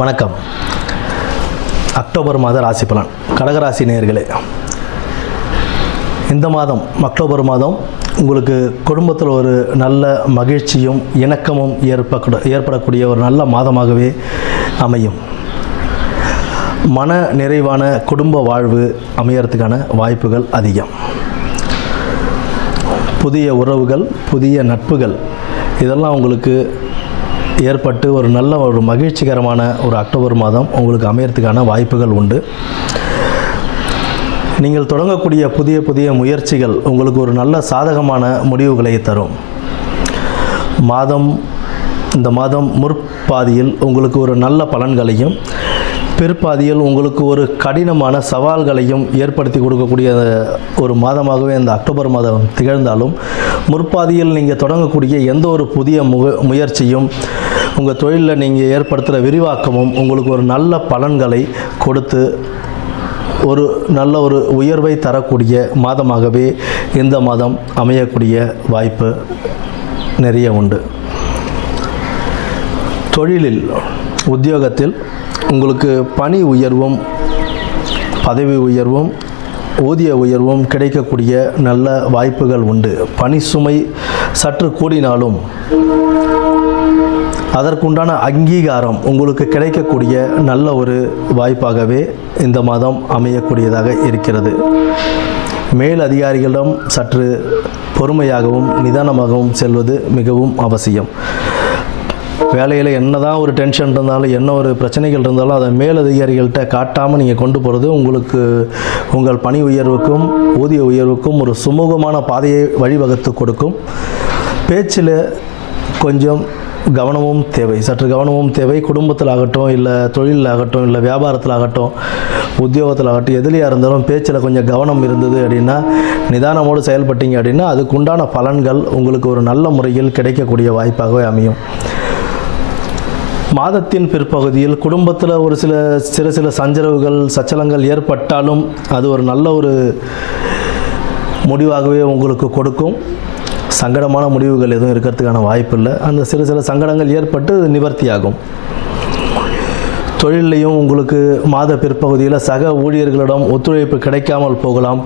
வணக்கம். அக்டோபர் மாத ராசி பலன். கடகராசி நேயர்களே, இந்த மாதம் அக்டோபர் மாதம் உங்களுக்கு குடும்பத்தில் ஒரு நல்ல மகிழ்ச்சியும் இணக்கமும் ஏற்படக்கூடிய ஒரு நல்ல மாதமாகவே அமையும். மன நிறைவான குடும்ப வாழ்வு அமையறதுக்கான வாய்ப்புகள் அதிகம். புதிய உறவுகள், புதிய நட்புகள் இதெல்லாம் உங்களுக்கு ஏற்பட்டு ஒரு நல்ல ஒரு மகிழ்ச்சிகரமான ஒரு அக்டோபர் மாதம் உங்களுக்கு அமையறதுக்கான வாய்ப்புகள் உண்டு. நீங்கள் தொடங்கக்கூடிய புதிய முயற்சிகள் உங்களுக்கு ஒரு நல்ல சாதகமான முடிவுகளை தரும். இந்த மாதம் முற்பாதியில் உங்களுக்கு ஒரு நல்ல பலன்களையும், பிற்பாதியில் உங்களுக்கு ஒரு கடினமான சவால்களையும் ஏற்படுத்தி கொடுக்கக்கூடிய ஒரு மாதமாகவே இந்த அக்டோபர் மாதம் திகழ்ந்தாலும், முற்பாதியில் நீங்கள் தொடங்கக்கூடிய எந்த ஒரு புதிய முயற்சியும், உங்கள் தொழிலில் நீங்கள் ஏற்படுத்துகிற விரிவாக்கமும் உங்களுக்கு ஒரு நல்ல பலன்களை கொடுத்து ஒரு நல்ல ஒரு உயர்வை தரக்கூடிய மாதமாகவே இந்த மாதம் அமையக்கூடிய வாய்ப்பு நிறைய உண்டு. தொழிலில், உத்தியோகத்தில் உங்களுக்கு பணி உயர்வும், பதவி உயர்வும், ஊதிய உயர்வும் கிடைக்கக்கூடிய நல்ல வாய்ப்புகள் உண்டு. பணி சுமை சற்று கூடினாலும் அதற்குண்டான அங்கீகாரம் உங்களுக்கு கிடைக்கக்கூடிய நல்ல ஒரு வாய்ப்பாகவே இந்த மாதம் அமையக்கூடியதாக இருக்கிறது. மேல் அதிகாரிகளிடம் சற்று பொறுமையாகவும் நிதானமாகவும் செல்வது மிகவும் அவசியம். வேலையில் என்னதான் ஒரு டென்ஷன் இருந்தாலும், என்ன ஒரு பிரச்சனைகள் இருந்தாலும் அதை மேல் அதிகாரிகள்கிட்ட காட்டாமல் நீங்கள் கொண்டு போகிறது உங்களுக்கு உங்கள் பணி உயர்வுக்கும் ஊதிய உயர்வுக்கும் ஒரு சுமூகமான பாதையை வழிவகுத்து கொடுக்கும். பேச்சில் கொஞ்சம் கவனமும் தேவை, சற்று கவனமும் தேவை. குடும்பத்தில் ஆகட்டும், இல்லை தொழிலில் ஆகட்டும், இல்லை வியாபாரத்தில் ஆகட்டும், உத்தியோகத்தில் ஆகட்டும், எதுலையாக இருந்தாலும் பேச்சில் கொஞ்சம் கவனம் இருந்தது அப்படின்னா, நிதானமோடு செயல்பட்டீங்க அப்படின்னா அதுக்குண்டான பலன்கள் உங்களுக்கு ஒரு நல்ல முறையில் கிடைக்கக்கூடிய வாய்ப்பாகவே அமையும். மாதத்தின் பிற்பகுதியில் குடும்பத்தில் ஒரு சில சஞ்சரவுகள், சச்சலங்கள் ஏற்பட்டாலும் அது ஒரு நல்ல ஒரு முடிவாகவே உங்களுக்கு கொடுக்கும். சங்கடமான முடிவுகள் எதுவும் இருக்கிறதுக்கான வாய்ப்பு இல்லை. அந்த சில சங்கடங்கள் ஏற்பட்டு நிவர்த்தியாகும். தொழிலையும் உங்களுக்கு மாத பிற்பகுதியில் சக ஊழியர்களிடம் ஒத்துழைப்பு கிடைக்காமல் போகலாம்.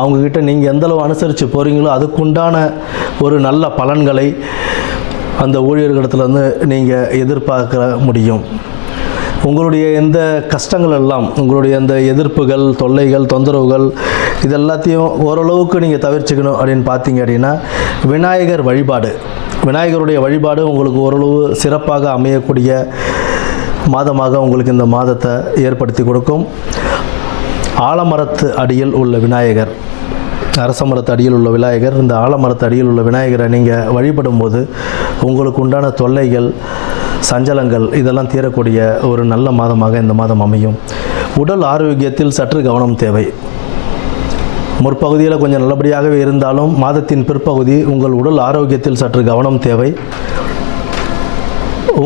அவங்கக்கிட்ட நீங்கள் எந்தளவு அனுசரித்து போகிறீங்களோ அதுக்குண்டான ஒரு நல்ல பலன்களை அந்த ஊழியர்களிடத்துலேருந்து நீங்கள் எதிர்பார்க்க முடியும். உங்களுடைய எந்த கஷ்டங்கள் எல்லாம், உங்களுடைய எந்த எதிர்ப்புகள், தொல்லைகள், தொந்தரவுகள் இதெல்லாத்தையும் ஓரளவுக்கு நீங்கள் தவிர்த்துக்கணும் அப்படின்னு பார்த்தீங்க அப்படின்னா, விநாயகருடைய வழிபாடு உங்களுக்கு ஓரளவு சிறப்பாக அமையக்கூடிய மாதமாக உங்களுக்கு இந்த மாதத்தை ஏற்படுத்தி கொடுக்கும். ஆலமரத்து அடியில் உள்ள விநாயகர், அரச மரத்து அடியில் உள்ள விநாயகர், இந்த ஆலமரத்து அடியில் உள்ள விநாயகரை நீங்கள் வழிபடும் போது உங்களுக்கு உண்டான தொல்லைகள், சஞ்சலங்கள் இதெல்லாம் தீரக்கூடிய ஒரு நல்ல மாதமாக இந்த மாதம் அமையும். உடல் ஆரோக்கியத்தில் சற்று கவனம் தேவை. முற்பகுதியில் கொஞ்சம் நல்லபடியாகவே இருந்தாலும் மாதத்தின் பிற்பகுதி உங்கள் உடல் ஆரோக்கியத்தில் சற்று கவனம் தேவை.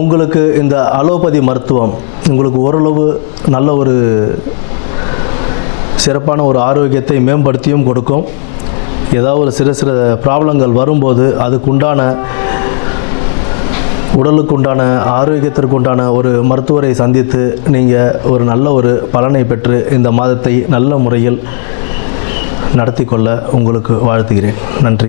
உங்களுக்கு இந்த அலோபதி மருத்துவம் உங்களுக்கு ஓரளவு நல்ல ஒரு சிறப்பான ஒரு ஆரோக்கியத்தை மேம்படுத்தியும் கொடுக்கும். ஏதாவது ஒரு சில ப்ராப்ளங்கள் வரும்போது அதுக்குண்டான உடலுக்குண்டான ஆரோக்கியத்திற்குண்டான ஒரு மருத்துவரை சந்தித்து நீங்கள் ஒரு நல்ல ஒரு பலனை பெற்று இந்த மாதத்தை நல்ல முறையில் நடத்தி கொள்ள உங்களுக்கு வாழ்த்துகிறேன். நன்றி.